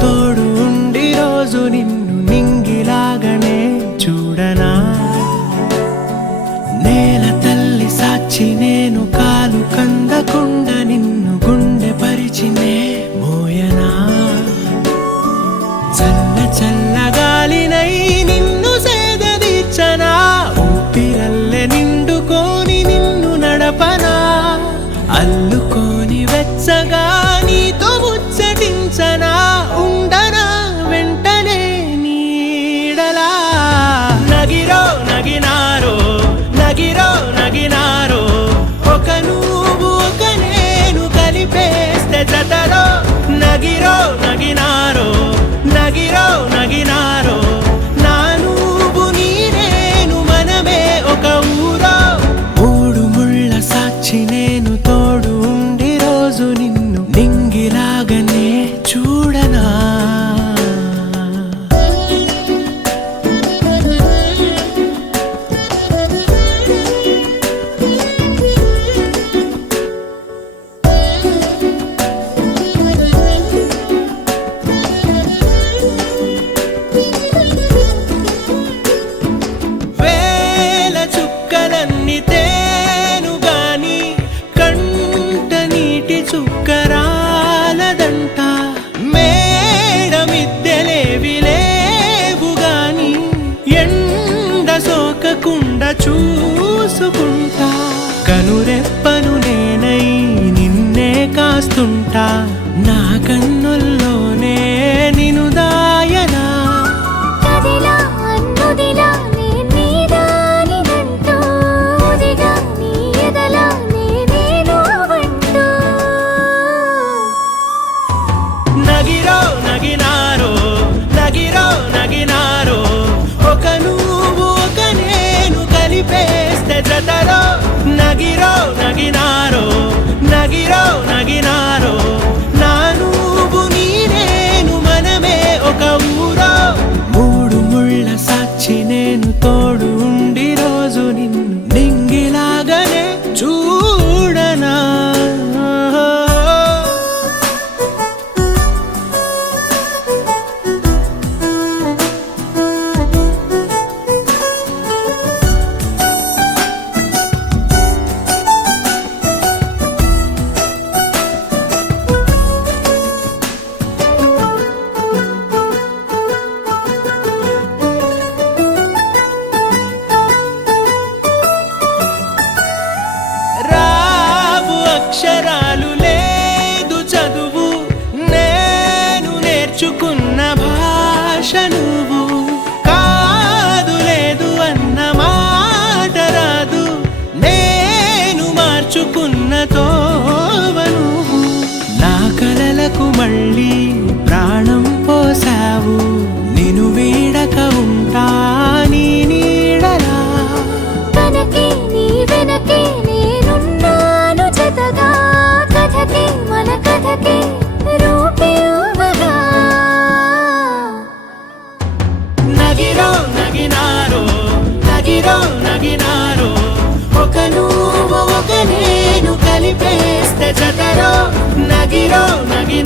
తోడు ఉండి రోజు నిన్ను నింగిలాగనే చూడనా. నేల తల్లి సాక్షి నేను కాలు కందకుండా నిన్ను గుండె పరిచినే మోయనా. చల్ల చల్లగాలినై నిన్ను సేదదీర్చనా. ఊపిరల్లె నిండుకొని నిన్ను నడపనా. అల్లుకొని వెచ్చగా నీతో ముచ్చటించనా. ఉండనా వెంటనే నీడలా. నగిరో నగినారో నగిరో నగినారో ఒక నువ్వు ఒక నేను కలిపేస్తే జతలో. నగిరో నగినారో నగిరో నగినారో నా నువ్వు నీ నేను మనమే ఒక ఊరో. మూడు ముళ్ళ సాక్షి నేను తోడు ఉండి రోజు నిన్ను నింగిలాగనే చూడనా. వేల చుక్కలన్నీ తేను గాని కంట నీటి చుక్కరాలదంట. మేడ మిద్దెలేవి లేవు గాని ఎండ సోకకుండా చూసుకుంటా. కనురెప్పను నేనై నిన్నే కాస్తుంటా. నా కన్నుల్లోనే నిన్ను దాయనా. కదిలా అన్నుదిలా నే నీదానిదంటూ ఉదిగా నీ ఎదలా నేను వంటూ. నగిరో నగినారో నగిరో నగినారో ఒక నువ్వు ఒక నేను కలిపేస్తే జతలో. నగిరో నగినారో నగిరో నగినారో నా నువ్వు నీ నేను మనమే ఒక ఊరో. మూడు ముళ్ళ సాక్షి నేను తోడు ఉండి రోజు నిన్ను నింగిలాగనే చూడనా. రావు అక్షరాలు లేదు చదువు నేను నేర్చుకున్న భాష నువ్వు. కాదు లేదు అన్న మాట రాదు నేను మార్చుకున్న తోవ నువ్వు. నా కలలకు మళ్ళీ ప్రాణం పోసావు. నిన్ను వీడక ఉంటా నీ నీడలా. కనకే నీ వెనకే నేనున్నాను జతగా. కథకే మన కథకే రూపేవగా. నగిరో నగినారో నగిరో నగినారో ఒక నువ్వు ఒక నేను కలిపేస్తే జతలో. నగిరో నగి